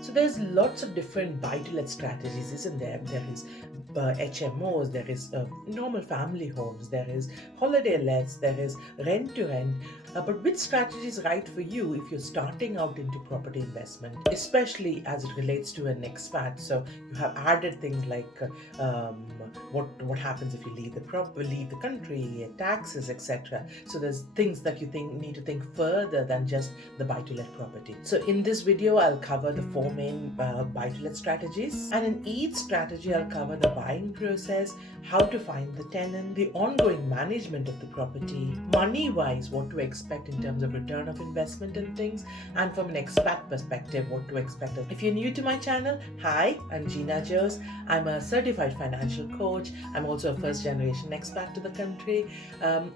So there's lots of different buy-to-let strategies, isn't there? There is HMOs, there is normal family homes, there is holiday lets, there is rent to rent. But which strategy is right for you if you're starting out into property investment, especially as it relates to an expat? So you have added things like what happens if you leave the country, taxes, etc. So there's things that you need to think further than just the buy-to-let property. So in this video, I'll cover the four main buy-to-let strategies, and in each strategy, I'll cover the buying process, how to find the tenant, the ongoing management of the property, money-wise, what to expect in terms of return of investment and things, and from an expat perspective, what to expect. If you're new to my channel, hi, I'm Gina Jose. I'm a certified financial coach. I'm also a first-generation expat to the country.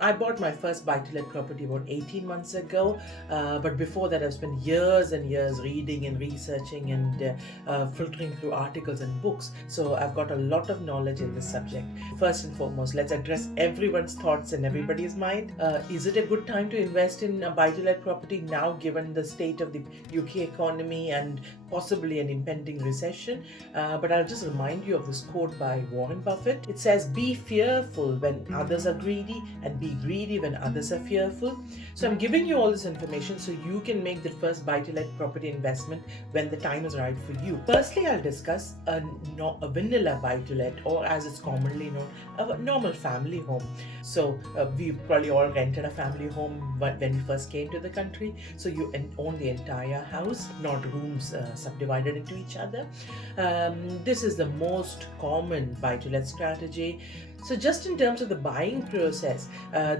I bought my first buy-to-let property about 18 months ago, but before that, I've spent years and years reading and researching and filtering through articles and books. So I've got a lot of knowledge in this subject. First and foremost, let's address everyone's thoughts in everybody's mind. Is it a good time to invest in a buy-to-let property now, given the state of the UK economy and possibly an impending recession? But I'll just remind you of this quote by Warren Buffett. It says, "Be fearful when others are greedy and be greedy when others are fearful." So I'm giving you all this information so you can make the first buy-to-let property investment when the time is right for you. Firstly, I'll discuss a vanilla buy-to-let, or as it's commonly known, a normal family home. So we've probably all rented a family home when we first came to the country. So you own the entire house, not rooms subdivided into each other. This is the most common buy-to-let strategy. So just in terms of the buying process,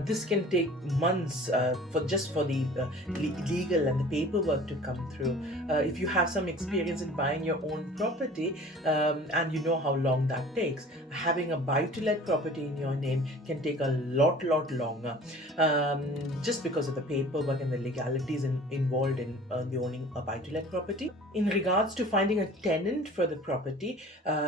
this can take months for the legal and the paperwork to come through. If you have some experience in buying your own property, and you know how long that takes, having a buy-to-let property in your name can take a lot longer, just because of the paperwork and the legalities involved in the owning a buy-to-let property. In regards to finding a tenant for the property,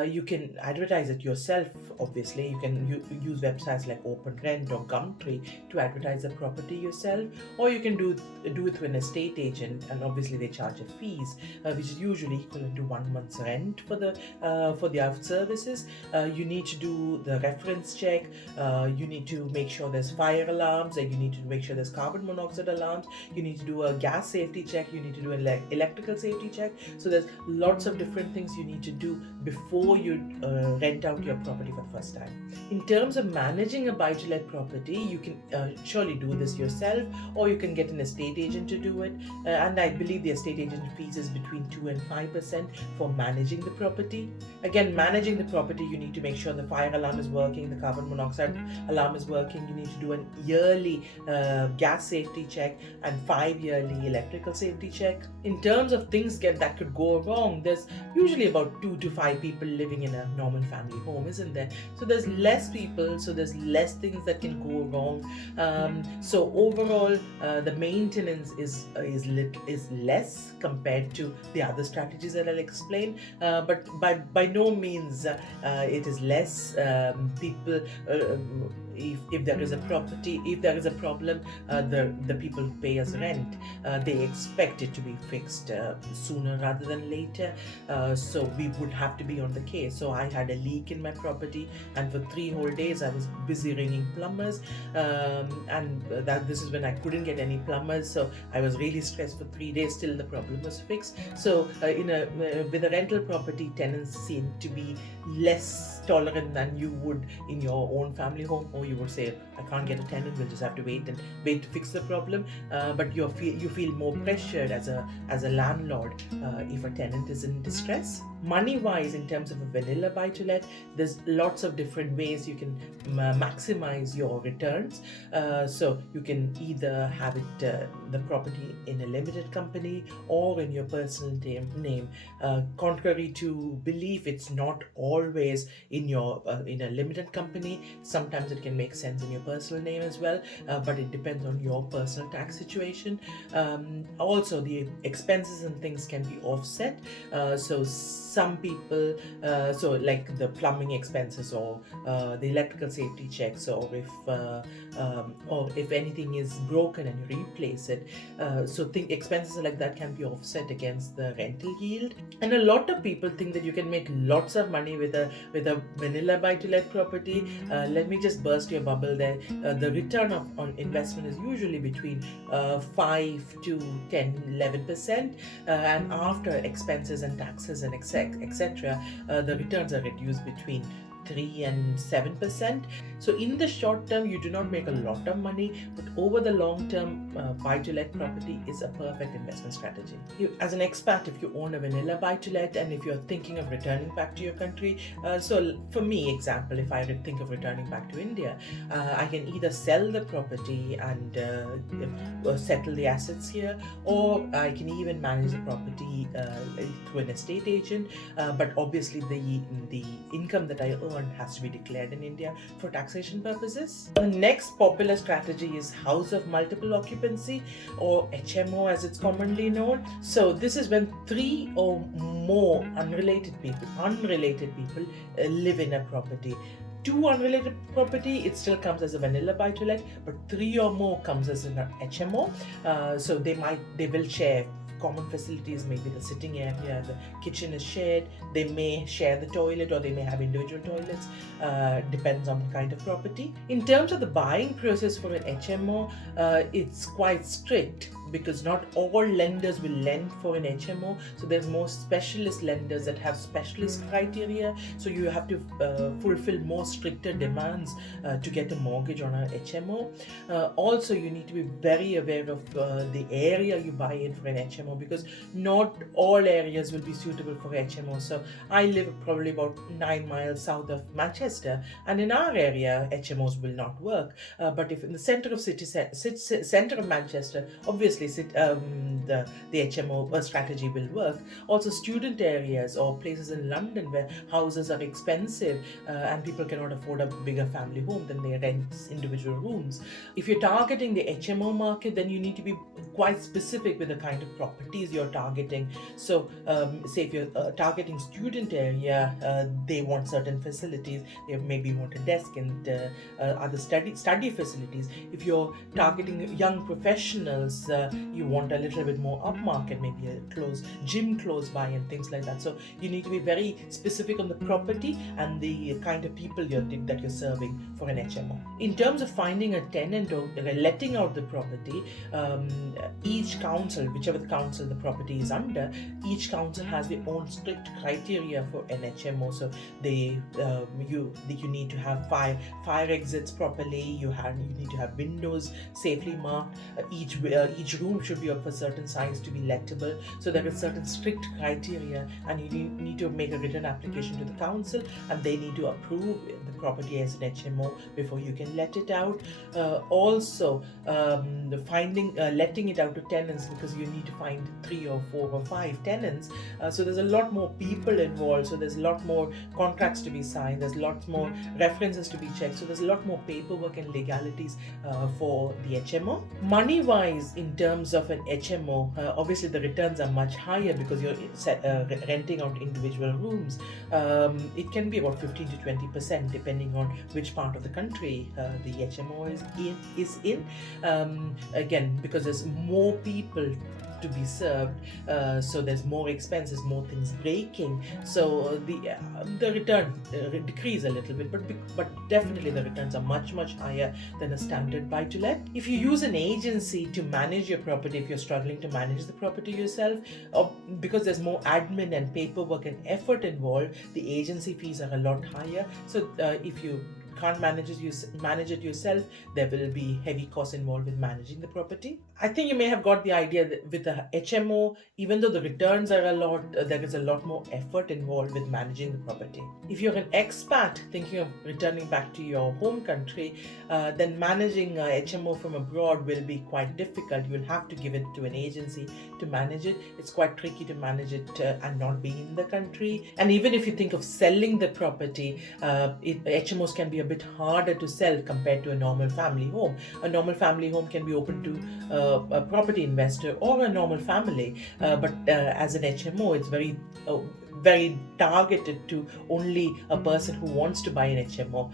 you can advertise it yourself. Obviously, you can use websites like Open Rent or Gumtree to advertise the property yourself, or you can do it through an estate agent, and obviously they charge a fees, which is usually equivalent to 1 month's rent for the services. You need to do the reference check. You need to make sure there's fire alarms, and you need to make sure there's carbon monoxide alarms. You need to do a gas safety check. You need to do an electrical safety check. So there's lots of different things you need to do before you rent out your property for the first time. In terms of managing a buy-to-let property, you can surely do this yourself, or you can get an estate agent to do it. And I believe the estate agent fees is between 2 and 5% for managing the property. Again, managing the property, you need to make sure the fire alarm is working, the carbon monoxide alarm is working. You need to do a yearly gas safety check and 5-yearly electrical safety check. In terms of things that could go wrong, there's usually about 2 to 5 people living in a normal family home, isn't there? So there's less people, so there's less things that can go wrong. So overall, the maintenance is less compared to the other strategies that I'll explain. But by no means it is less. People. If there is a problem, the people who pay us rent, they expect it to be fixed sooner rather than later. So we would have to be on the case. So I had a leak in my property, and for 3 whole days I was busy ringing plumbers, and this is when I couldn't get any plumbers. So I was really stressed for 3 days till the problem was fixed. So with a rental property, tenants seem to be less tolerant than you would in your own family home, or you would say, I can't get a tenant, we'll just have to wait to fix the problem. But you feel more pressured as a landlord if a tenant is in distress. Money wise, in terms of a vanilla buy to let, there's lots of different ways you can maximize your returns. So you can either have the property in a limited company or in your personal name. Contrary to belief, it's not always in a limited company. Sometimes it can make sense in your personal name as well, but it depends on your personal tax situation. Also, the expenses and things can be offset. So some people, so like the plumbing expenses or the electrical safety checks, or if anything is broken and you replace it, so think expenses like that can be offset against the rental yield. And a lot of people think that you can make lots of money with a vanilla buy to let property. Let me just burst your bubble there. The return on investment is usually between 5 to 10 11%, and after expenses and taxes and etc., the returns are reduced between 3 and 7%. So in the short term, you do not make a lot of money, but over the long term, buy-to-let property is a perfect investment strategy. As an expat, if you own a vanilla buy-to-let and if you're thinking of returning back to your country, so for me, example, if I think of returning back to India, I can either sell the property and settle the assets here, or I can even manage the property through an estate agent. But obviously, the income that I earn has to be declared in India for taxation purposes. The next popular strategy is house of multiple occupancy, or HMO as it's commonly known. So this is when 3 or more unrelated people live in a property. 2 unrelated property, it still comes as a vanilla buy to let, but 3 or more comes as an HMO. So they will share common facilities, maybe the sitting area, the kitchen is shared, they may share the toilet, or they may have individual toilets, depends on the kind of property. In terms of the buying process for an HMO, it's quite strict, because not all lenders will lend for an HMO. So there's more specialist lenders that have specialist criteria. So you have to fulfill more stricter demands to get a mortgage on a HMO. Also, you need to be very aware of the area you buy in for an HMO, because not all areas will be suitable for HMO. So I live probably about 9 miles south of Manchester, and in our area, HMOs will not work. But if in the center of center of Manchester, obviously the HMO strategy will work. Also, student areas or places in London where houses are expensive and people cannot afford a bigger family home, then they rent individual rooms. If you're targeting the HMO market, then you need to be quite specific with the kind of properties you're targeting. So say if you're targeting student area, they want certain facilities. They maybe want a desk and other study facilities. If you're targeting young professionals, you want a little bit more upmarket, maybe a gym close by and things like that. So you need to be very specific on the property and the kind of people that you're serving for an HMO. In terms of finding a tenant or letting out the property, each council, whichever council the property is under, each council has their own strict criteria for an HMO. So you need to have fire exits properly. You need to have windows safely marked. Each room should be of a certain size to be lettable. So there is certain strict criteria, and you need to make a written application to the council, and they need to approve the property as an HMO before you can let it out. Also, letting it out to tenants, because you need to find 3 or 4 or 5 tenants. So there's a lot more people involved. So there's a lot more contracts to be signed. There's lots more references to be checked. So there's a lot more paperwork and legalities for the HMO. Money-wise, in terms of an HMO, obviously the returns are much higher because you're renting out individual rooms. It can be about 15 to 20% depending on which part of the country the HMO is in. Again, because there's more people to be served, so there's more expenses, more things breaking, so the return decrease a little bit, but definitely the returns are much higher than a standard buy to let. If you use an agency to manage your property, if you're struggling to manage the property yourself, because there's more admin and paperwork and effort involved, the agency fees are a lot higher. So if you can't manage it yourself, there will be heavy costs involved with managing the property. I think you may have got the idea that with a HMO, even though the returns are a lot, there is a lot more effort involved with managing the property. If you're an expat thinking of returning back to your home country, then managing a HMO from abroad will be quite difficult. You'll have to give it to an agency to manage it. It's quite tricky to manage it and not be in the country. And even if you think of selling the property, HMOs can be a bit harder to sell compared to a normal family home. A normal family home can be open to a property investor or a normal family, but as an HMO, it's very targeted to only a person who wants to buy an HMO.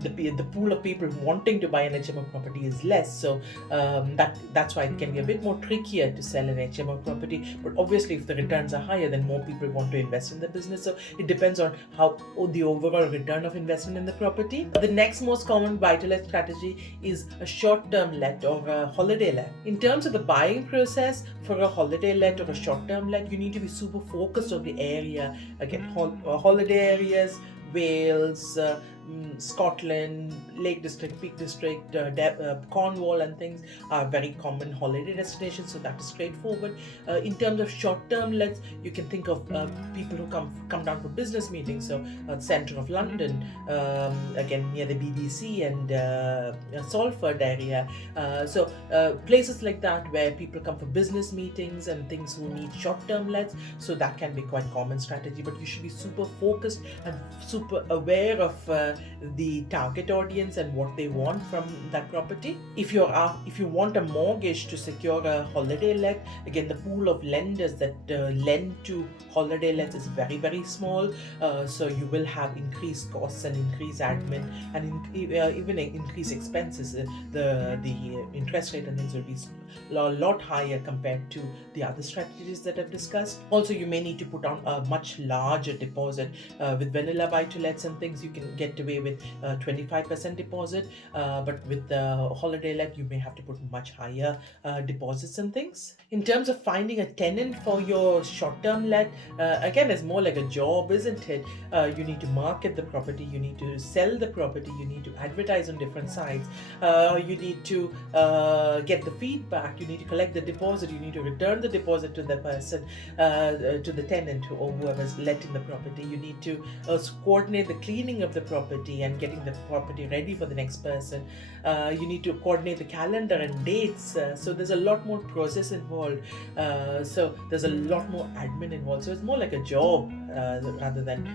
The pool of people wanting to buy an HMO property is less. So that's why it can be a bit more trickier to sell an HMO property. But obviously, if the returns are higher, then more people want to invest in the business. So it depends on how the overall return of investment in the property. The next most common buy-to-let strategy is a short-term let or a holiday let. In terms of the buying process for a holiday let or a short-term let, you need to be super focused on the area. Again, holiday areas, Wales, Scotland, Lake District, Peak District, Cornwall, and things are very common holiday destinations. So that is straightforward. In terms of short-term lets, you can think of people who come down for business meetings. So centre of London, again near the BBC and Salford area. Places like that where people come for business meetings and things who need short-term lets. So that can be quite common strategy. But you should be super focused and super aware of the target audience and what they want from that property. If you want a mortgage to secure a holiday let, again the pool of lenders that lend to holiday lets is very small. So you will have increased costs and increased admin and even increased expenses. The interest rate and things will be a lot higher compared to the other strategies that I've discussed. Also, you may need to put on a much larger deposit. With vanilla buy-to-lets and things, you can get away with 25% deposit, but with the holiday let, you may have to put much higher deposits and things. In terms of finding a tenant for your short-term let, again, it's more like a job, isn't it? You need to market the property, you need to sell the property, you need to advertise on different sites, you need to get the feedback, you need to collect the deposit, you need to return the deposit to the person, to the tenant or whoever's letting the property. You need to coordinate the cleaning of the property and getting the property ready for the next person. You need to coordinate the calendar and dates. So there's a lot more process involved. So there's a lot more admin involved. So it's more like a job rather than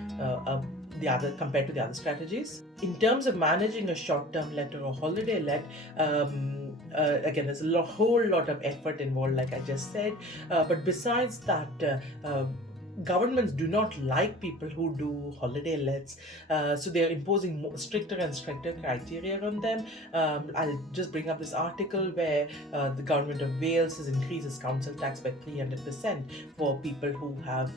compared to the other strategies. In terms of managing a short-term let or a holiday let, again, there's a whole lot of effort involved, like I just said. But besides that, governments do not like people who do holiday lets, so they are imposing stricter and stricter criteria on them. I'll just bring up this article where the government of Wales has increased its council tax by 300% for people who have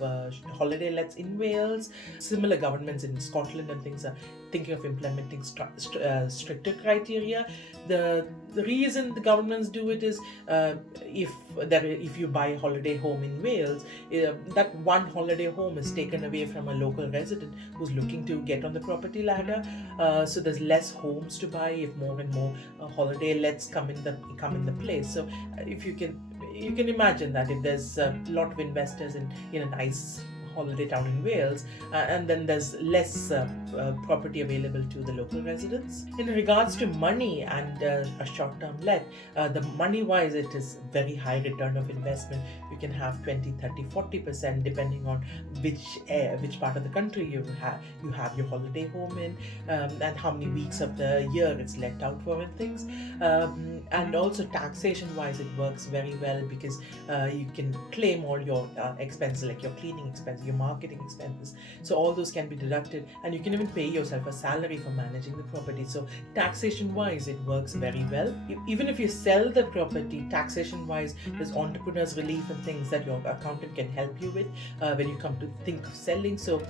holiday lets in Wales. Similar governments in Scotland and things are thinking of implementing stricter criteria. The reason the governments do it is if you buy a holiday home in Wales, that one holiday home is taken away from a local resident who's looking to get on the property ladder. So there's less homes to buy if more and more holiday lets come in the place. So if you can imagine that if there's a lot of investors in a nice holiday town in Wales, and then there's less property available to the local residents. In regards to money and a short-term let, the money-wise, it is very high return of investment. You can have 20, 30, 40% depending on which part of the country you have your holiday home in, and how many weeks of the year it's let out for and things. And also taxation-wise, it works very well because you can claim all your expenses, like your cleaning expenses, your marketing expenses. So all those can be deducted, and you can even pay yourself a salary for managing the property. So taxation wise, it works very well. Even if you sell the property, taxation wise, there's entrepreneurs relief and things that your accountant can help you with when you come to think of selling. So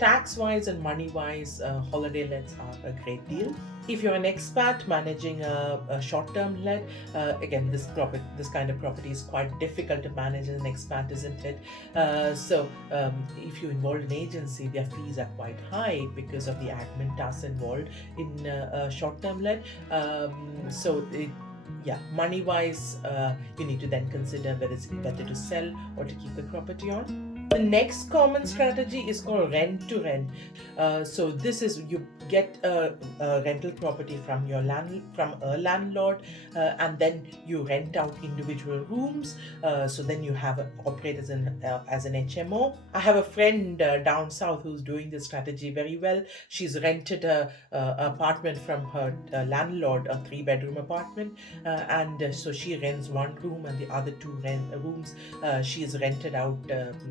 tax wise and money wise, holiday lets are a great deal. If you're an expat managing a short-term let, again, this kind of property is quite difficult to manage as an expat, isn't it? If you involve an agency, their fees are quite high because of the admin tasks involved in a short-term let. Yeah, money wise, you need to then consider whether it's better to sell or to keep the property on. The next common strategy is called rent to rent. So this is you get a rental property from from a landlord, and then you rent out individual rooms. So then you have operate as an HMO. I have a friend down south who's doing this strategy very well. She's rented a apartment from her landlord, a 3 bedroom apartment, and so she rents one room, and the other rooms she is rented out,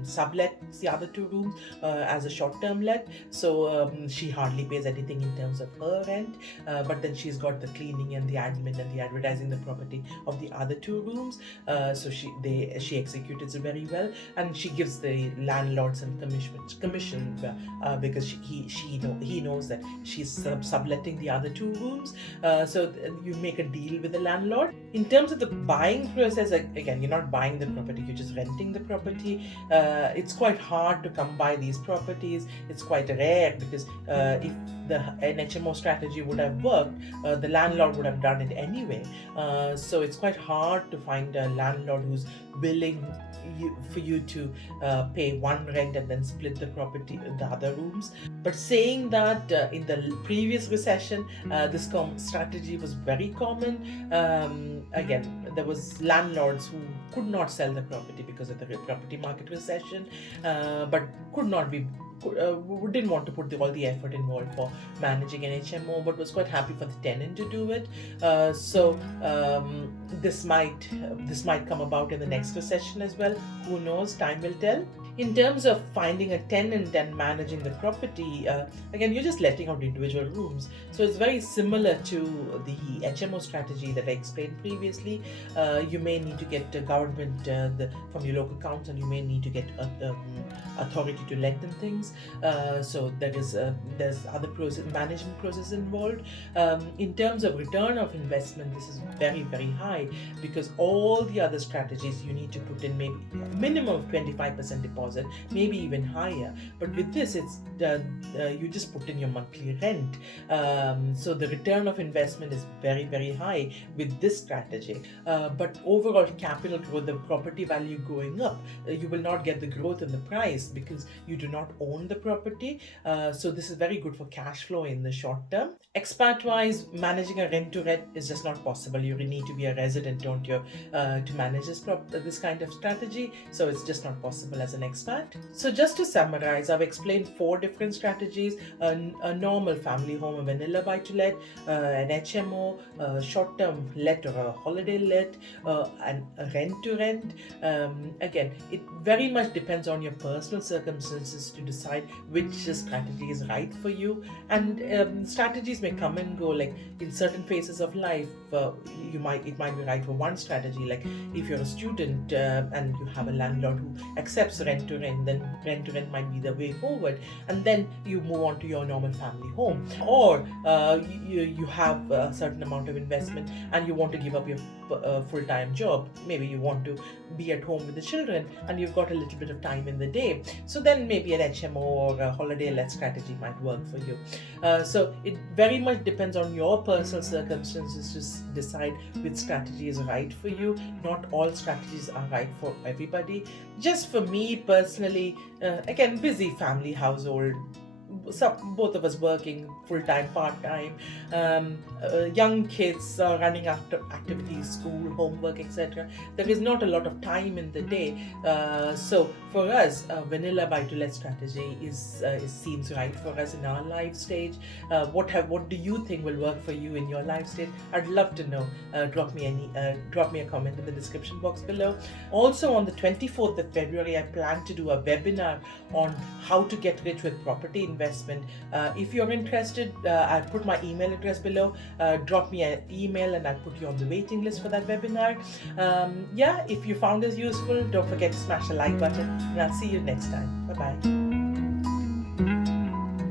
sublet the other 2 rooms as a short-term let. So she hardly pays anything in terms of her rent, but then she's got the cleaning and the admin and the advertising the property of the other 2 rooms. So she executes it very well, and she gives the landlord some commission because he knows that she's subletting the other 2 rooms. So you make a deal with the landlord. In terms of the buying process, again, you're not buying the property, you're just renting the property. It's quite hard to come by these properties. It's quite rare because if the NHMO strategy would have worked, the landlord would have done it anyway. So it's quite hard to find a landlord who's willing for you to pay one rent and then split the property in the other rooms. But saying that, in the previous recession, this strategy was very common. Again, there was landlords who could not sell the property because of the property market recession, but could not be didn't want to put all the effort involved for managing an HMO, but was quite happy for the tenant to do it. So this might come about in the next recession as well. Who knows? Time will tell. In terms of finding a tenant and managing the property, again, you're just letting out individual rooms. So it's very similar to the HMO strategy that I explained previously. You may need to get government from your local council. You may need to get authority to let them things. So there's other management process involved. In terms of return of investment, this is very, very high because all the other strategies you need to put in maybe a minimum of 25% deposit, maybe even higher. But with this, it's you just put in your monthly rent. So the return of investment is very, very high with this strategy. But overall capital growth, the property value going up, you will not get the growth in the price because you do not own the property. So this is very good for cash flow in the short term. Expat wise, managing a rent to rent is just not possible. You really need to be a resident, don't you, to manage this kind of strategy. So it's just not possible as an expat. So just to summarize, I've explained 4 different strategies: a normal family home, a vanilla buy to let, an HMO, a short term let or a holiday let, and a rent to rent. Again, it very much depends on your personal circumstances to decide which strategy is right for you. And strategies may come and go. Like in certain phases of life, it might be right for one strategy. Like if you're a student and you have a landlord who accepts rent to rent, then rent to rent might be the way forward, and then you move on to your normal family home. Or you have a certain amount of investment and you want to give up your full-time job. Maybe you want to be at home with the children and you've got a little bit of time in the day. So then maybe an HMO or a holiday let strategy might work for you. So it very much depends on your personal circumstances to decide which strategy is right for you. Not all strategies are right for everybody. Just for me personally, again, busy family household, both of us working full-time, part-time, young kids running after activities, school, homework, etc. There is not a lot of time in the day. So for us, vanilla buy-to-let strategy seems right for us in our life stage. What do you think will work for you in your life stage? I'd love to know. Drop me a comment in the description box below. Also, on the 24th of February, I plan to do a webinar on how to get rich with property investment. If you're interested, I'll put my email address below. Drop me an email and I'll put you on the waiting list for that webinar. If you found this useful, don't forget to smash the like button, and I'll see you next time. Bye bye.